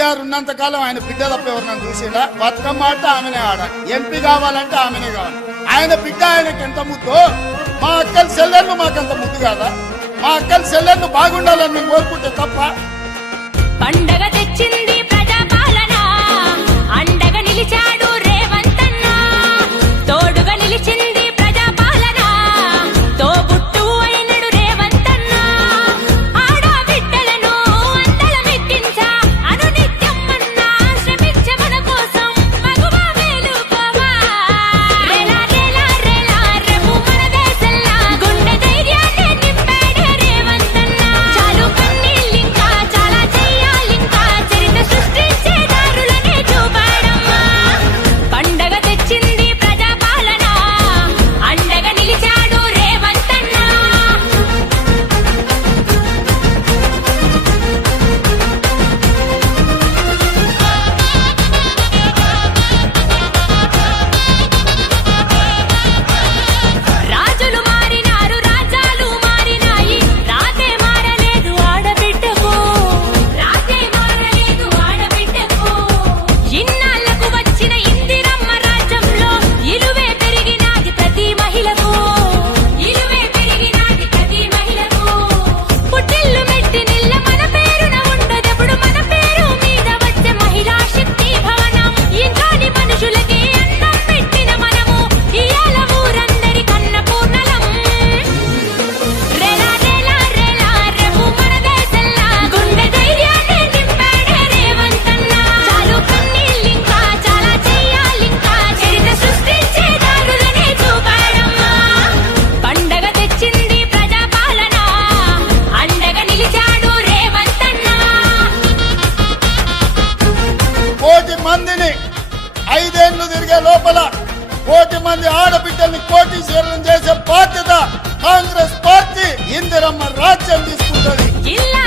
కేసీఆర్ ఉన్నంత కాలం ఆయన బిడ్డ తప్ప ఎవరినైనా చూసిండా? బతుకమ్మ ఆడితే ఆమెనే ఆడ, ఎంపీ కావాలంటే ఆమెనే కావాలి. ఆయన బిడ్డ ఆయనకి ఎంత ముద్దు, మా అక్కల చెల్లెళ్ళు మాకంత ముద్దు కాదా? మా అక్కల చెల్లెళ్ళు బాగుండాలని మేము కోరుకుంటే తప్ప. పండగ తెచ్చింది ప్రజాపాలన, అండగా నిలిచాడు రేవంత్ అన్న. తోడుగా నిలిచింది ప్రజాపాలన, తోబుట్టు అయినడు రేవంత్ అన్న. ఆడబిడ్డలను అందలమెక్కించా అనునిత్యం అన్నా, శ్రమించే మన కోసం మగువా వేలుకోవా. రేలా రేలా రేలా రేపు మన దేశంలా గుండె ధైర్యాన్ని నింపాడే రేవంత్ అన్న. చాలు కన్నీళ్ళింకా చాలా చెయ్యాలింకా, చరిత్ర సృష్టించే దారులనే చూపాడమ్మా. పండగ తెచ్చింది ప్రజాపాలన, అండగా నిలిచాడు రేవంత్ అన్న. రాజులు మారినారు, రాజ్యాలు మారినాయి, రాతే మారలేదు ఆడబిడ్డకు. రాతే మారలేదు ఆడబిడ్డకు. ఇన్నాళ్లకు వచ్చిన ఇందిరమ్మ రాజ్యంలో ఇలువే పెరిగినాది ప్రతి మహిళకు. ఇలువే పెరిగినాది ప్రతి మహిళకు. పుట్టిల్లు మెట్టి నిల్ల మన పేరున ఉండదెప్పుడు, మన పేరు మీద వచ్చే మహిళా శక్తి భవనం. ఇంట్లోని మనుషులకి అన్నం పెట్టిన మనము ఇయాల ఊరందరి కన్న పూర్ణలం. రేలా రేలా రేలా రేపు మన దేశంలా గుండె ధైర్యాన్ని నింపాడే రేవంత్ అన్న. చాలు కన్నీళ్ళింకా చాలా చెయ్యాలింకా, చరిత్ర సృష్టించే దారులనే చూపాడమ్మా. పండగ తెచ్చింది ప్రజాపాలన, అండగా నిలిచాడు రేవంత్ అన్న. కోటి మందిని 5 ఏళ్లు తిరిగే లోపల కోటి మంది ఆడబిడ్డల్ని కోటీశ్వరులను చేసే బాధ్యత కాంగ్రెస్ పార్టీ ఇందిరమ్మ రాజ్యం తీసుకుంటది. ఇల్లా